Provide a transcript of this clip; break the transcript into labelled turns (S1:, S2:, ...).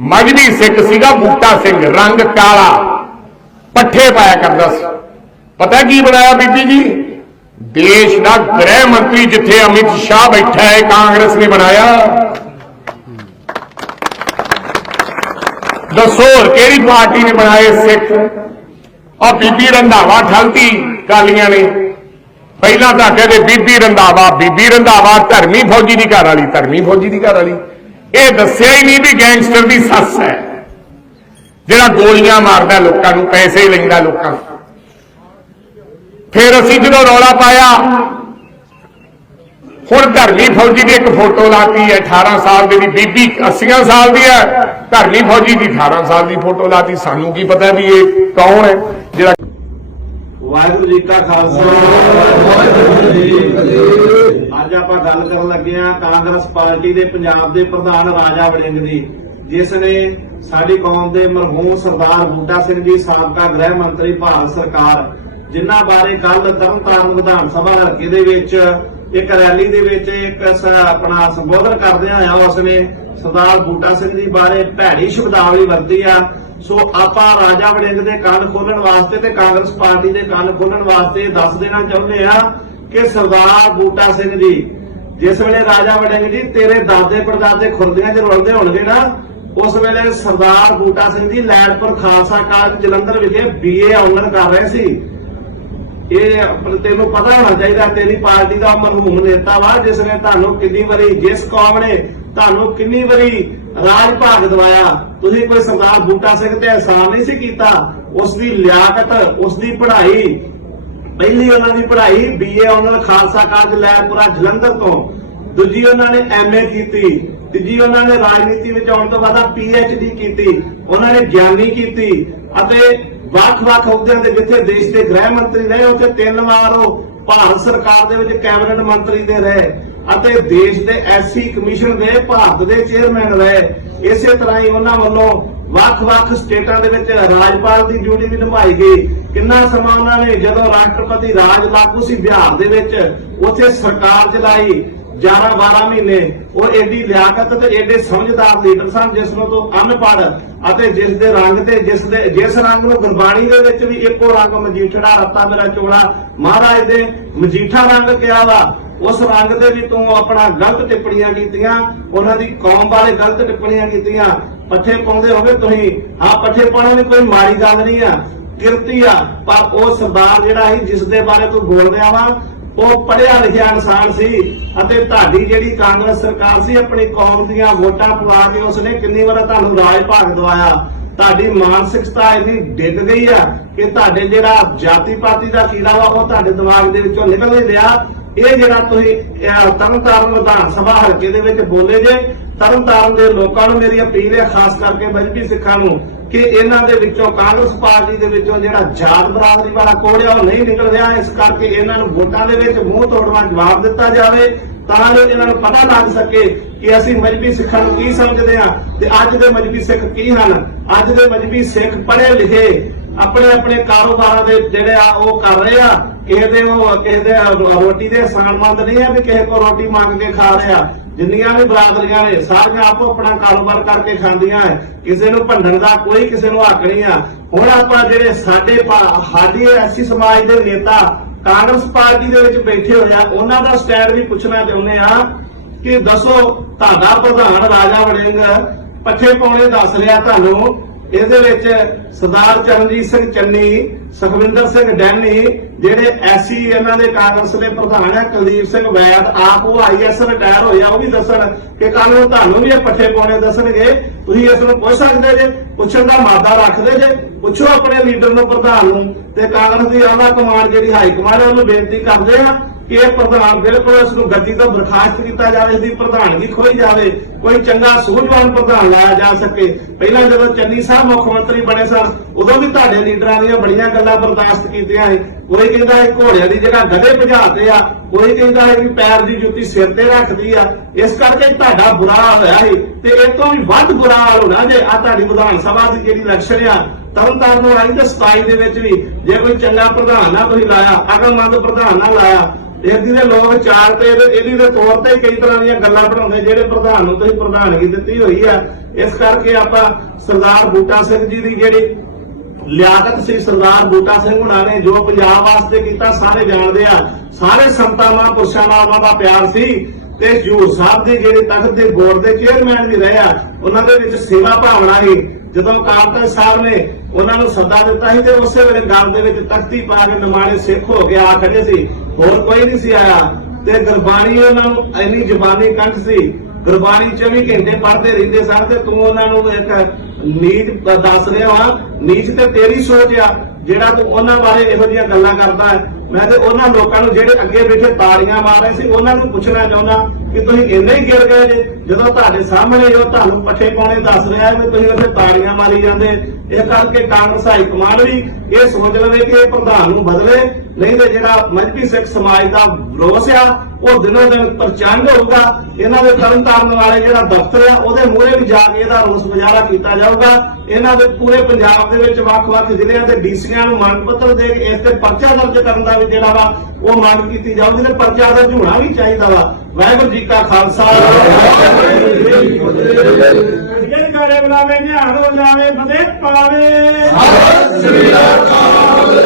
S1: ਮਜਬੀ ਸਿੱਖ ਸੀਗਾ, ਬੂਟਾ ਸਿੰਘ, ਰੰਗ ਕਾਲਾ। ਪੱਠੇ ਪਾਇਆ ਕਰਦਾ ਸੀ। ਪਤਾ ਕੀ ਬਣਾਇਆ ਬੀਬੀ ਜੀ? ਦੇਸ਼ ਦਾ ਗ੍ਰਹਿ ਮੰਤਰੀ ਜਿੱਥੇ ਅਮਿਤ ਸ਼ਾਹ ਬੈਠਾ ਹੈ, ਕਾਂਗਰਸ ਨੇ ਬਣਾਇਆ। ਦੱਸੋ ਹੋਰ ਕਿਹੜੀ ਪਾਰਟੀ ਨੇ ਬਣਾਏ ਸਿੱਖ? ਆ ਬੀਬੀ ਰੰਧਾਵਾ, ਠਲਤੀ ਕਾਲੀਆਂ ਨੇ। ਪਹਿਲਾਂ ਤਾਂ ਕਹਿੰਦੇ ਬੀਬੀ ਰੰਧਾਵਾ ਬੀਬੀ ਰੰਧਾਵਾ ਧਰਮੀ ਫੌਜੀ ਦੀ ਘਰ ਵਾਲੀ, ਧਰਮੀ ਫੌਜੀ ਦੀ ਘਰ ਵਾਲੀ। ਇਹ ਦੱਸਿਆ ਹੀ ਨਹੀਂ ਵੀ ਗੈਂਗਸਟਰ ਦੀ ਸੱਸ ਹੈ। ਜਿਹੜਾ ਗੋਲੀਆਂ ਮਾਰਦਾ ਲੋਕਾਂ ਨੂੰ, ਪੈਸੇ ਲੈਂਦਾ ਲੋਕਾਂ ਤੋਂ ਫਿਰ ਅਸੀਂ ਜਦੋਂ ਰੌਲਾ ਪਾਇਆ, ਹੁਣ ਧਰਮੀ ਫੌਜੀ ਦੀ ਇੱਕ ਫੋਟੋ ਲਾਤੀ ਹੈ 18 ਸਾਲ ਦੀ ਦੀ ਬੀਬੀ 80 ਸਾਲ ਦੀ ਹੈ। ਧਰਮੀ ਫੌਜੀ ਦੀ 18 ਸਾਲ ਦੀ ਫੋਟੋ ਲਾਤੀ, ਸਾਨੂੰ ਕੀ ਪਤਾ ਵੀ ਇਹ ਕੌਣ ਹੈ, ਜਿਹੜਾ
S2: ਵਾਹਿਗੁਰੂ ਜੀ ਕਾ ਖਾਲਸਾ। ਵਾਹਿਗੁਰੂ ਜੀ ਅੱਜ ਆਪਾਂ ਗੱਲ ਕਰਨ ਲੱਗੇ ਆ ਕਾਂਗਰਸ ਪਾਰਟੀ ਦੇ ਪੰਜਾਬ ਦੇ ਪ੍ਰਧਾਨ ਰਾਜਾ ਵੜਿੰਗ ਦੀ ਜਿਸ ਨੇ ਸਾਡੀ ਕੌਮ ਦੇ ਮਰਹੂਮ ਸਰਦਾਰ ਬੂਟਾ ਸਿੰਘ ਜੀ ਸਾਬਕਾ ਗ੍ਰਹਿ ਮੰਤਰੀ ਭਾਰਤ ਸਰਕਾਰ, ਜਿਨ੍ਹਾਂ ਬਾਰੇ ਕੱਲ ਤਰਨਤਾਰਨ ਵਿਧਾਨ ਸਭਾ ਹਲਕੇ ਦੇ ਵਿੱਚ ਇੱਕ ਰੈਲੀ ਦੇ ਵਿੱਚ ਇੱਕ ਆਪਣਾ ਸੰਬੋਧਨ ਕਰਦੇ ਆ ਉਸਨੇ ਸਰਦਾਰ ਬੂਟਾ ਸਿੰਘ ਜੀ ਬਾਰੇ ਭੈੜੀ ਸ਼ਬਦਾਵਲੀ ਵਰਤੀ ਆ। ਸੋ ਆਪਾਂ ਰਾਜਾ ਵੜਿੰਗ ਦੇ ਕੰਨ ਖੋਲਣ ਵਾਸਤੇ ਤੇ ਕਾਂਗਰਸ ਪਾਰਟੀ ਦੇ ਕੰਨ ਖੋਲਣ ਵਾਸਤੇ ਦੱਸ ਦੇਣਾ ਚਾਹੁੰਦੇ ਆ ਕਿ ਸਰਦਾਰ ਬੂਟਾ ਸਿੰਘ ਜੀ, ਜਿਸ ਵੇਲੇ ਰਾਜਾ ਵੜਿੰਗ ਜੀ ਤੇਰੇ ਦਾਦੇ ਪੜਦਾਦੇ ਖੁਰਦੀਆਂ 'ਚ ਰੁਲਦੇ ਹੋਣਗੇ ਨਾ, ਉਸ ਵੇਲੇ ਸਰਦਾਰ ਬੂਟਾ ਸਿੰਘ ਜੀ ਲੈਂਡਪੁਰ ਖਾਲਸਾ ਕਾਲਜ ਜਲੰਧਰ ਵਿਖੇ ਬੀਏ ਆਨਰ ਕਰ ਰਹੇ ਸੀ। ਇਹ ਤੈਨੂੰ ਪਤਾ ਹੋਣਾ ਚਾਹੀਦਾ, ਤੇਰੀ ਪਾਰਟੀ ਦਾ ਮਰਹੂਮ ਨੇਤਾ ਵਾ, ਜਿਸ ਨੇ ਤੁਹਾਨੂੰ ਕਿੰਨੀ ਵਾਰੀ ਜਿਸ ਕੌਮ ਨੇ ਤੁਹਾਨੂੰ ਕਿੰਨੀ ਵਾਰੀ ਰਾਜ ਭਾਗ ਦਵਾਇਆ। ਤੁਸੀਂ ਕੋਈ ਸਰਦਾਰ ਬੂਟਾ ਸਿੰਘ ਤੇ ਅਹਿਸਾਨ ਨਹੀਂ ਸੀ ਕੀਤਾ। ਉਸ ਦੀ ਲਿਆਕਤ, ਉਸ ਦੀ ਪੜ੍ਹਾਈ ਪਹਿਲੀ ਉਹਨਾਂ ਦੀ ਪੜ੍ਹਾਈ ਬੀਏ ਉਹਨਾਂ ਖਾਲਸਾ ਕਾਲਜ ਲੈਪੁਰਾ ਜਲੰਧਰ ਤੋਂ। ਦੂਜੀ ਉਹਨਾਂ ਨੇ ਐਮਏ ਕੀਤੀ। ਤੀਜੀ ਉਹਨਾਂ ਨੇ ਰਾਜਨੀਤੀ ਵਿੱਚ ਆਉਣ ਤੋਂ ਬਾਅਦ ਪੀਐਚਡੀ ਕੀਤੀ। ਉਹਨਾਂ ਨੇ ਗਿਆਨੀ ਕੀਤੀ ਅਤੇ ਵੱਖ-ਵੱਖ ਅਹੁਦਿਆਂ ਦੇ ਜਿੱਥੇ ਦੇਸ਼ ਦੇ ਗ੍ਰਹਿ ਮੰਤਰੀ ਰਹੇ, ਉੱਥੇ ਤਿੰਨ ਵਾਰ ਉਹ ਭਾਰਤ ਸਰਕਾਰ ਦੇ ਵਿੱਚ ਕੈਬਨਿਟ ਮੰਤਰੀ ਦੇ ਰਹੇ ਅਤੇ ਦੇਸ਼ ਦੇ ਐਸਸੀ ਕਮਿਸ਼ਨ ਦੇ, ਭਾਰਤ ਦੇ ਚੇਅਰਮੈਨ ਰਹੇ। ਇਸੇ ਤਰ੍ਹਾਂ ਹੀ ਉਹਨਾਂ ਵੱਲੋਂ ਵੱਖ-ਵੱਖ ਸਟੇਟਾਂ ਦੇ ਵਿੱਚ ਰਾਜਪਾਲ ਦੀ ਡਿਊਟੀ ਵੀ ਨਿਭਾਈ ਗਈ। ਕਿੰਨਾ ਸਮਾਂ ਉਹਨਾਂ ਨੇ, ਜਦੋਂ ਰਾਸ਼ਟਰਪਤੀ ਰਾਜ ਲਾਗੂ ਸੀ ਬਿਹਾਰ ਦੇ ਵਿੱਚ, ਉੱਥੇ ਸਰਕਾਰ ਚਲਾਈ 11 12 ਮਹੀਨੇ। ਉਹ ਏਡੀ ਲਿਆਕਤ ਤੇ ਏਡੇ ਸਮਝਦਾਰ ਲੀਡਰ ਸਨ, ਜਿਸ ਨੂੰ ਤੋਂ ਅਨਪੜ੍ਹ ਅਤੇ ਜਿਸ ਦੇ ਰੰਗ ਤੇ, ਜਿਸ ਦੇ, ਜਿਸ ਰੰਗ ਨੂੰ ਗੁਰਬਾਣੀ ਦੇ ਵਿੱਚ ਵੀ ਇੱਕੋ ਰੰਗ ਮਜੀਠੜਾ ਰੱਤਾ ਮੇਰਾ ਚੋਲਾ। ਮਹਾਰਾਜ ਦੇ ਮਜੀਠਾ ਰੰਗ ਕਿਹਾ ਵਾ। ਉਸ ਰੰਗ ਦੇ ਵੀ ਤੂੰ ਆਪਣਾ ਗਲਤ ਟਿੱਪਣੀਆਂ ਕੀਤੀਆਂ, ਉਹਨਾਂ ਦੀ ਕੌਮ ਬਾਰੇ ਗਲਤ ਟਿੱਪਣੀਆਂ ਕੀਤੀਆਂ। ਪੱਠੇ ਪਾਉਂਦੇ ਹੋਵੇ ਤੁਸੀਂ। ਹਾਂ, ਪੱਠੇ ਪਾਉਣਾ ਵੀ ਕੋਈ ਮਾੜੀ ਗੱਲ ਨਹੀਂ ਆ, ਕਿਰਤੀ ਆ। ਪਰ ਉਹ ਸਰਦਾਰ ਜਿਹੜਾ ਸੀ, ਜਿਸ ਦੇ ਬਾਰੇ ਤੂੰ ਬੋਲ ਵਾ ਉਹ ਪੜਿਆ ਲਿਖਿਆ ਇਨਸਾਨ ਸੀ ਅਤੇ ਤੁਹਾਡੀ ਜਿਹੜੀ ਕਾਂਗਰਸ ਸਰਕਾਰ ਸੀ, ਆਪਣੀ ਕੌਮ ਦੀਆਂ ਵੋਟਾਂ ਪਵਾ ਕੇ ਉਸਨੇ ਕਿੰਨੀ ਵਾਰ ਤੁਹਾਨੂੰ ਰਾਜ ਭਾਗ ਦਵਾਇਆ। ਤੁਹਾਡੀ ਮਾਨਸਿਕਤਾ ਇੰਨੀ ਡਿੱਗ ਗਈ ਆ ਕਿ ਤੁਹਾਡੇ ਜਿਹੜਾ ਜਾਤੀ ਪਾਤੀ ਦਾ ਕੀੜਾ ਵਾ, ਉਹ ਤੁਹਾਡੇ ਦਿਮਾਗ ਦੇ ਵਿੱਚੋਂ ਨਿਕਲ ਨਹੀਂ ਰਿਹਾ। ਇਹ ਜਿਹੜਾ ਤੁਸੀਂ ਅਹ, ਤਰਨਤਾਰਨ ਵਿਧਾਨ ਸਭਾ ਹਲਕੇ ਦੇ ਵਿੱਚ ਬੋਲੇ ਜੇ ਤਰਨਤਾਰਨ ਦੇ ਲੋਕਾਂ ਨੂੰ ਮੇਰੀ ਅਪੀਲ ਹੈ ਖਾਸ ਕਰਕੇ ਮਜਬੀ ਸਿੱਖਾਂ ਨੂੰ ਕਿ ਇਹਨਾਂ ਦੇ ਵਿੱਚੋਂ ਕਾਂਗਰਸ ਪਾਰਟੀ ਦੇ ਵਿੱਚੋਂ ਜਿਹੜਾ ਜਾਤ ਬਰਾਦਰੀ ਵਾਲਾ ਕੋੜਿਆ ਉਹ ਨਹੀਂ ਨਿਕਲ ਰਿਹਾ। ਇਸ ਕਰਕੇ ਇਹਨਾਂ ਨੂੰ ਵੋਟਾਂ ਦੇ ਵਿੱਚ ਮੂੰਹ ਤੋੜਵਾ ਜਵਾਬ ਦਿੱਤਾ ਜਾਵੇ ਤਾਂ ਜੋ ਇਹਨਾਂ ਨੂੰ ਪਤਾ ਲੱਗ ਸਕੇ ਕਿ ਅਸੀਂ ਮਜਬੀ ਸਿੱਖਾਂ ਨੂੰ ਕੀ ਸਮਝਦੇ ਆ ਤੇ ਅੱਜ ਦੇ ਮਜਬੀ ਸਿੱਖ ਕੀ ਹਨ? ਅੱਜ ਦੇ ਮਜਬੀ ਸਿੱਖ ਪੜ੍ਹੇ ਲਿਖੇ ਆਪਣੇ ਆਪਣੇ ਕਾਰੋਬਾਰਾਂ ਦੇ ਜਿਹੜੇ ਆ ਉਹ ਕਰ ਰਹੇ ਆ, ਕਿਸੇ ਦੇ ਉਹ, ਕਿਸੇ ਦੇ ਰੋਟੀ ਦੇ ਆਸਾਨਮੰਦ ਨਹੀਂ ਆ ਵੀ ਕਿਸੇ ਕੋ ਰੋਟੀ ਮੰਗ ਕੇ ਖਾ ਰਿਹਾ ਜਿੰਨੀਆਂ ਵੀ ਬਰਾਦਰੀਆਂ ਨੇ, ਸਾਰੀਆਂ ਆਪੋ ਆਪਣਾ ਕਾਰੋਬਾਰ ਕਰਕੇ ਖਾਂਦੀਆਂ ਹੈ ਕਿਸੇ ਨੂੰ ਭੰਡਣ ਦਾ ਕੋਈ ਕਿਸੇ ਨੂੰ ਹੱਕ ਨਹੀਂ ਆ। ਹੁਣ ਆਪਾਂ ਜਿਹੜੇ ਸਾਡੇ ਸਾਡੇ ਐਸੀ ਸਮਾਜ ਦੇ ਨੇਤਾ ਕਾਂਗਰਸ ਪਾਰਟੀ ਦੇ ਵਿੱਚ ਬੈਠੇ ਹੋਏ ਆ, ਉਹਨਾਂ ਦਾ ਸਟੈਂਡ ਵੀ ਪੁੱਛਣਾ ਚਾਹੁੰਦੇ ਆ ਕਿ ਦੱਸੋ ਤੁਹਾਡਾ ਪ੍ਰਧਾਨ ਰਾਜਾ ਵੜਿੰਗ ਪੱਠੇ ਪਾਉਣੇ ਦੱਸ ਰਿਹਾ ਤੁਹਾਨੂੰ ਇਹਦੇ ਵਿੱਚ ਸਰਦਾਰ ਚਰਨਜੀਤ ਸਿੰਘ ਚੰਨੀ, ਸੁਖਵਿੰਦਰ ਸਿੰਘ ਡੈਨੀ, ਜਿਹੜੇ ਐਸੀ ਇਹਨਾਂ ਦੇ ਕਾਂਗਰਸ ਦੇ ਪ੍ਰਧਾਨ ਹੈ ਕੁਲਦੀਪ ਸਿੰਘ ਵੈਦ, ਆਪ ਉਹ ਆਈਐਸ ਰਿਟਾਇਰ ਹੋਇਆ ਉਹ ਵੀ ਦੱਸਣ ਕਿ ਕੱਲ ਨੂੰ ਤੁਹਾਨੂੰ ਵੀ ਇਹ ਪੱਠੇ ਪਾਉਣੇ ਦੱਸਣਗੇ। ਤੁਸੀਂ ਇਸ ਨੂੰ ਪੁੱਛ ਸਕਦੇ ਜੇ, ਪੁੱਛਣ ਦਾ ਮਾਦਾ ਰੱਖਦੇ ਜੇ, ਪੁੱਛੋ ਆਪਣੇ ਲੀਡਰ ਨੂੰ, ਪ੍ਰਧਾਨ ਨੂੰ। ਤੇ ਕਾਂਗਰਸ ਦੀ ਆਲਾ ਕਮਾਂਡ ਜਿਹੜੀ ਹਾਈ ਕਮਾਂਡ ਹੈ ਉਹਨੂੰ ਬੇਨਤੀ ਕਰਦੇ ਆ ਕਿ ਇਹ ਪ੍ਰਧਾਨ ਬਿਲਕੁਲ ਇਸ ਨੂੰ ਗੱਦੀ ਤੋਂ ਬਰਖਾਸਤ ਕੀਤਾ ਜਾਵੇ, ਇਸ ਦੀ ਪ੍ਰਧਾਨਗੀ ਖੋਈ ਜਾਵੇ। ਕੋਈ ਚੰਗਾ ਸੂਝਵਾਨ ਪ੍ਰਧਾਨ ਲਾਇਆ ਜਾ ਸਕੇ। ਪਹਿਲਾਂ ਜਦੋਂ ਚੰਨੀ ਸਾਹਿਬ ਮੁੱਖ ਮੰਤਰੀ ਬਣੇ ਸਨ, ਉਦੋਂ ਵੀ ਤੁਹਾਡੇ ਲੀਡਰਾਂ ਦੀਆਂ ਬੜੀਆਂ ਗੱਲਾਂ ਬਰਦਾਸ਼ਤ ਕੀਤੀਆਂ ਸੀ। ਕੋਈ ਕਹਿੰਦਾ ਹੈ ਘੋੜਿਆਂ ਦੀ ਜਗ੍ਹਾ ਗਧੇ ਭਜਾਤੇ ਆ, ਕੋਈ ਕਹਿੰਦਾ ਹੈ ਕਿ ਪੈਰ ਦੀ ਜੁੱਤੀ ਸਿਰ ਤੇ ਰੱਖਦੀ ਆ। ਇਸ ਕਰਕੇ ਤੁਹਾਡਾ ਬੁਰਾ ਹਾਲ ਹੋਇਆ ਸੀ ਤੇ ਇਹ ਤੋਂ ਵੀ ਵੱਧ ਬੁਰਾ ਹਾਲ ਹੋਣਾ ਜੇ ਆ ਤੁਹਾਡੀ ਵਿਧਾਨ ਸਭਾ ਦੀ ਜਿਹੜੀ ਇਲੈਕਸ਼ਨ ਆ, ਤਰਨਤਾਰਨ ਨੂੰ ਆਈ ਤੇ 27 ਦੇ ਵਿੱਚ ਵੀ ਜੇ ਕੋਈ ਚੰਗਾ ਪ੍ਰਧਾਨ ਨਾ ਤੁਸੀਂ ਲਾਇਆ ਅਕਲਮੰਦ ਪ੍ਰਧਾਨ ਨਾ ਲਾਇਆ ਇਹਦੀ ਦੇ ਲੋਕ ਚਾਰ ਤੇ ਇਹਦੀ ਦੇ ਤੌਰ ਤੇ ਕਈ ਤਰ੍ਹਾਂ ਦੀਆਂ ਗੱਲਾਂ ਬਣਾਉਂਦੇ ਜਿਹੜੇ ਪ੍ਰਧਾਨ ਨੂੰ ਤੁਸੀਂ ਪ੍ਰਧਾਨਗੀ ਦਿੱਤੀ ਹੋਈ ਆ। ਇਸ ਕਰਕੇ ਆਪਾਂ ਸਰਦਾਰ ਬੂਟਾ ਸਿੰਘ ਜੀ ਦੀ ਜਿਹੜੀ ਲਿਆਕਤ ਸੀ, ਸਰਦਾਰ ਬੂਟਾ ਸਿੰਘ ਹੁਣਾਂ ਨੇ ਜੋ ਪੰਜਾਬ ਵਾਸਤੇ ਕੀਤਾ, ਸਾਰੇ ਜਾਣਦੇ ਆ। ਸਾਰੇ ਸੰਤਾਂ, ਮਹਾਂਪੁਰਸ਼ਾਂ ਨਾਲ ਉਹਨਾਂ ਦਾ ਪਿਆਰ ਸੀ ਤੇ ਹਜ਼ੂਰ ਸਾਹਿਬ ਦੇ ਜਿਹੜੇ ਤਖਤ ਦੇ ਬੋਰਡ ਦੇ ਚੇਅਰਮੈਨ ਵੀ ਰਹੇ ਆ, ਉਹਨਾਂ ਦੇ ਵਿੱਚ ਸੇਵਾ ਭਾਵਨਾ ਸੀ। ਜਦੋਂ ਅਕਾਲ ਤਖਤ ਸਾਹਿਬ ਨੇ ਉਹਨਾਂ ਨੂੰ ਸੱਦਾ ਦਿੱਤਾ ਸੀ ਤੇ ਉਸੇ ਵੇਲੇ ਗੱਲ ਦੇ ਵਿੱਚ ਤਖਤੀ ਪਾ ਕੇ ਨਿਮਾਣੇ ਸਿੱਖ ਹੋ ਗਿਆ ਆ ਖੜੇ ਸੀ। ਹੋਰ ਕੋਈ ਨਹੀਂ ਸੀ ਆਇਆ। ਤੇ ਗੁਰਬਾਣੀ ਉਹਨਾਂ ਨੂੰ ਇੰਨੀ ਜ਼ਬਾਨੀ ਕੰਠ ਸੀ ਗੁਰਬਾਣੀ 24 ਘੰਟੇ ਪੜ੍ਹਦੇ ਰਹਿੰਦੇ ਸਨ ਤੇ ਤੂੰ ਉਹਨਾਂ ਨੂੰ ਇੱਕ ਨੀਚ ਦੱਸ ਰਿਹਾ ਵਾ, ਨੀਚ ਤੇ ਤੇਰੀ ਸੋਚ ਆ, ਜਿਹੜਾ ਤੂੰ ਉਹਨਾਂ ਬਾਰੇ ਇਹੋ ਜਿਹੀਆਂ ਗੱਲਾਂ ਕਰਦਾ ਹੈ। ਮੈਂ ਤੇ ਉਹਨਾਂ ਲੋਕਾਂ ਨੂੰ ਜਿਹੜੇ ਅੱਗੇ ਬੈਠੇ ਤਾੜੀਆਂ ਮਾਰ ਰਹੇ ਸੀ, ਉਹਨਾਂ ਨੂੰ ਪੁੱਛਣਾ ਚਾਹੁੰਦਾ ਕਿ ਤੁਸੀਂ ਇੰਨੇ ਹੀ ਗਿਰ ਗਏ ਜੇ, ਜਦੋਂ ਤੁਹਾਡੇ ਸਾਹਮਣੇ ਜੋ ਤੁਹਾਨੂੰ ਪੱਠੇ ਪਾਉਣੇ ਦੱਸ ਰਿਹਾ ਵੀ ਤੁਸੀਂ ਉੱਥੇ ਤਾੜੀਆਂ ਮਾਰੀ ਜਾਂਦੇ। ਇਹ ਕਰਕੇ ਕਾਂਗਰਸ ਹਾਈ ਕਮਾਂਡ ਵੀ ਇਹ ਸੋਚ ਲਵੇ ਕਿ ਇਹ ਪ੍ਰਧਾਨ ਨੂੰ ਬਦਲੇ, ਨਹੀਂ ਤੇ ਜਿਹੜਾ ਮਜਬੀ ਸਿੱਖ ਸਮਾਜ ਦਾ ਰੋਸ ਆ, ਉਹ ਦਿਨੋਂ ਦਿਨ ਪ੍ਰਚੰਡ ਹੋਊਗਾ। ਇਹਨਾਂ ਦੇ ਤਰਨ ਤਾਰਨ ਵਾਲੇ ਜਿਹੜਾ ਦਫ਼ਤਰ ਆ, ਉਹਦੇ ਮੂਹਰੇ ਵੀ ਜਾ ਕੇ ਇਹਦਾ ਰੋਸ ਮੁਜ਼ਾਹਰਾ ਕੀਤਾ ਜਾਊਗਾ। ਇਹਨਾਂ ਦੇ ਪੂਰੇ ਪੰਜਾਬ ਦੇ ਵਿੱਚ ਵੱਖ-ਵੱਖ ਜ਼ਿਲ੍ਹਿਆਂ ਦੇ ਡੀਸੀਆਂ ਨੂੰ ਮੰਗ ਪੱਤਰ ਦੇ ਕੇ ਇਸ ਤੇ ਪਰਚਾ ਦਰਜ ਕਰਨ ਦਾ ਵੀ ਜਿਹੜਾ ਵਾ ਉਹ ਮੰਗ ਕੀਤੀ ਜਾਊਗੀ ਤੇ ਪਰਚਾ ਦਰਜ ਹੋਣਾ ਵੀ ਚਾਹੀਦਾ ਵਾ। ਵਾਹਿਗੁਰੂ ਜੀ ਕਾ ਖਾਲਸਾ। ਵਾਹਿਗੁਰੂ ਜੀ ਕੀ ਫਤਿਹ
S3: ਜਿਹੜੇ ਕਰੇ ਬੁਲਾਵੇ ਨਿਹਾਲ ਹੋ ਜਾਵੇ ਫਤਿਹ ਪਾਵੇ।
S4: ਸ੍ਰੀ ਅਕਾਲ।